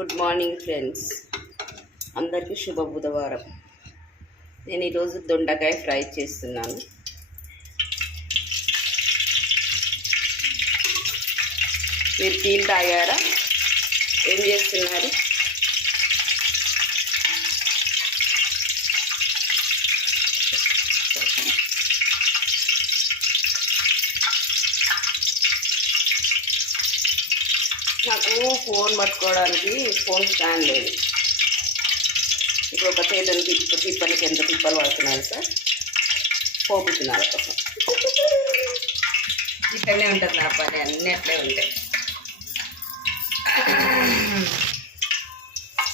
Good morning friends. అందరికీ శుభ బుధవారం. నేను ఈరోజు దొండకాయ ఫ్రై చేస్తున్నాను. మీరు టీలు తాగారా? ఏం చేస్తున్నారు? నాకు ఫోన్ పట్టుకోవడానికి ఫోన్ స్టాండ్ లేదు. ఇప్పుడు ఒక చేతులు తిప్ప తిప్పలకి ఎంత తిప్పలు పడుతున్నారు సార్? పోపు తినాలి కోసం ఇట్లనే ఉంటుంది నా పని అన్నీ అట్లే ఉంటాయి.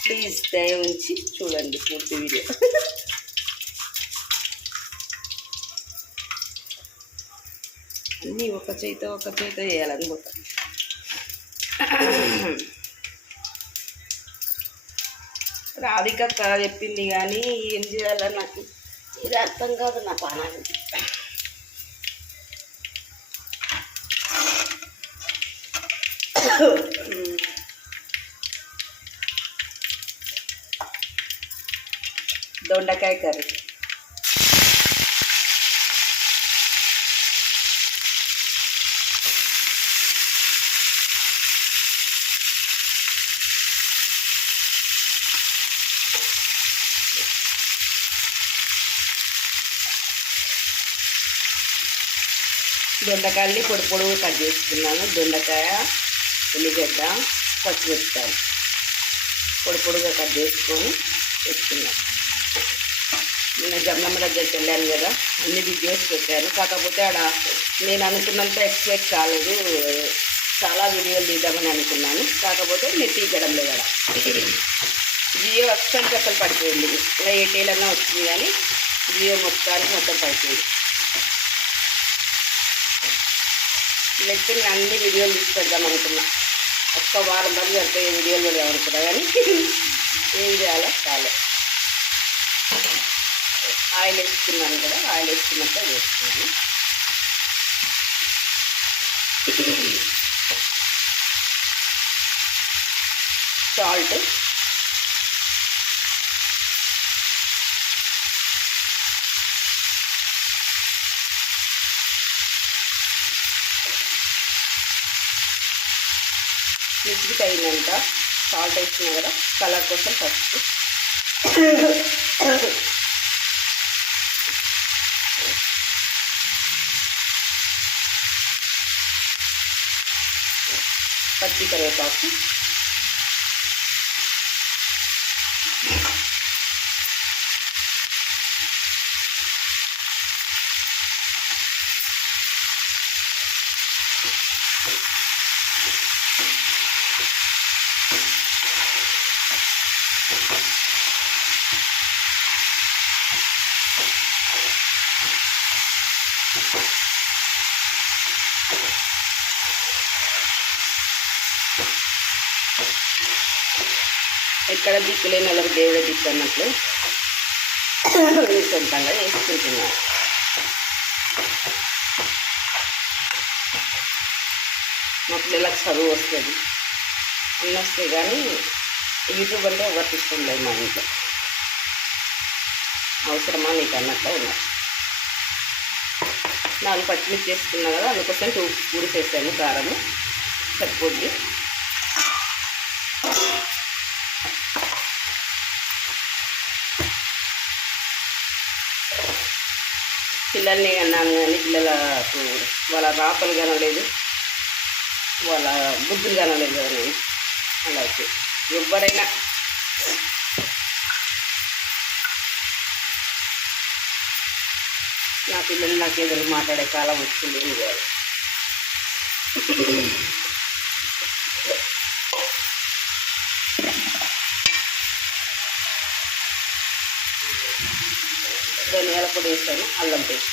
ప్లీజ్ దయ ఉంచి చూడండి పూర్తి వీడియో. అన్నీ ఒక చేతితో ఒక చేతితో చేయాలనుకుంటా రాధిక చెప్పింది కానీ ఏం చేయాలో నాకు ఇది అర్థం కాదు నా పానాలు దొండకాయ కర్రీ. దొండకాయల్ని పొడి పొడుగు కట్ చేసుకున్నాను. దొండకాయ ఉల్లిగడ్డ పచ్చిమిరపకాయ పొడి పొడుగా కట్ చేసుకొని పెట్టుకున్నాను. నిన్న జమ్మమ్మ దగ్గరికి వెళ్ళాను కదా అన్ని వీడియోస్ పెట్టాను. కాకపోతే ఆడ నేను అనుకున్నంత ఎక్స్పెక్ట్ కాలేదు. చాలా వీడియోలు తీద్దామని అనుకున్నాను. కాకపోతే నేను తీయడం లేదు జియో అస్సలు అసలు పడిపోయింది. ఇలా ఎయిర్టెల్ అన్నా వచ్చింది కానీ జియో మొత్తానికి మొత్తం పడిపోయింది. లేకపోతే నేను అన్ని వీడియోలు తీసి పెడదాం అనుకున్నా. ఒక్క వారం రోజులు సరిపోయే వీడియోలు పెడదాం అనుకున్నా కానీ ఏం చేయాలో చాలే ఆయిల్ వేసుకున్నాను కదా ఆయిల్ వేసుకున్నట్టు వేసుకున్నాను సాల్ట్ రుచికి తగినంత సాల్ట్ వేసిన కదా కలర్ కోసం పసుపు పచ్చి కరివేపాకు. ఎక్కడ దిక్కులేని వాళ్ళకి దేవుడే దిక్కు అన్నట్లు సొంతంగా వేసుకుంటున్నాను మా పిల్లలకు చదువు వస్తుంది. అన్నీ వస్తాయి కానీ యూట్యూబ్ అంటే ఎవరికి ఇష్టం లేదు మా ఇంట్లో. అవసరమా నీకు అన్నట్లు ఉన్నారు నాలుగు పచ్చిమిర్చి చేసుకున్నా కదా అందుకోసం టూ పూరి చేశాను కారము సరిపోద్ది. పిల్లల్ని అన్నాను కానీ పిల్లలకు వాళ్ళ రాపలు కనలేదు వాళ్ళ బుద్ధులు కనలేదు అని అలా ఎవరైనా నా పిల్లలు నాకు ఎదురు మాట్లాడే కాలం వచ్చింది. ఇది పొడి వేసాను అల్లం పేస్ట్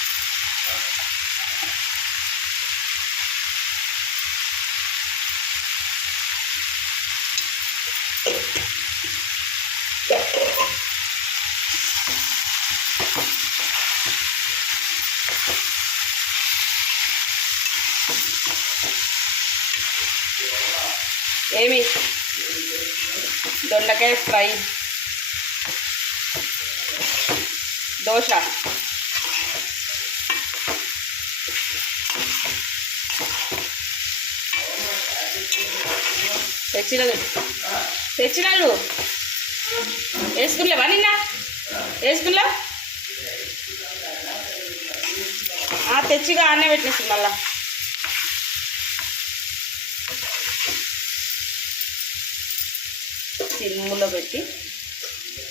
ఏమి దొండకాయ ఫ్రై దోశ తెచ్చినది తెచ్చినాడు వేసుకున్నావా నిన్న? వేసుకున్నావు? తెచ్చిగా ఆనే పెట్టేసి మళ్ళా. సిమ్లో పెట్టి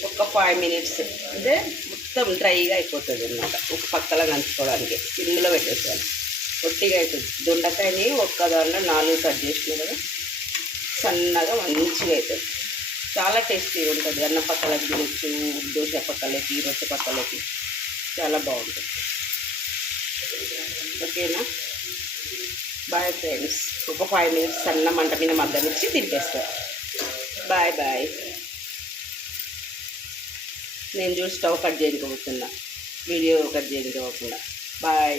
ఒక ఫైవ్ మినిట్స్ అంటే మొత్తం డ్రైగా అయిపోతుంది అన్నమాట. ఒక పక్కల నంచుకోవడానికి. సిమ్లో పెట్టేసాను ఒట్టిగా అవుతుంది దొండకాయని ఒక్క దాంట్లో నాలుగు కట్ చేసిన కదా. సన్నగా మంచిగా అవుతుంది. చాలా టేస్టీగా ఉంటుంది. అన్న పక్కలకి తినచ్చు దోశ పక్కలకి రొట్టె పక్కలకి చాలా బాగుంటుంది. ఓకేనా? బాయ్ ఫ్రెండ్స్ ఒక ఫైవ్ మినిట్స్ సన్న మంట మీద మగ్గనిచ్చి తింపేస్తారు బాయ్ బాయ్ నేను చూసి స్టవ్ కట్ చేయకపోతున్నా వీడియో కట్ చేయకపోకుండా బాయ్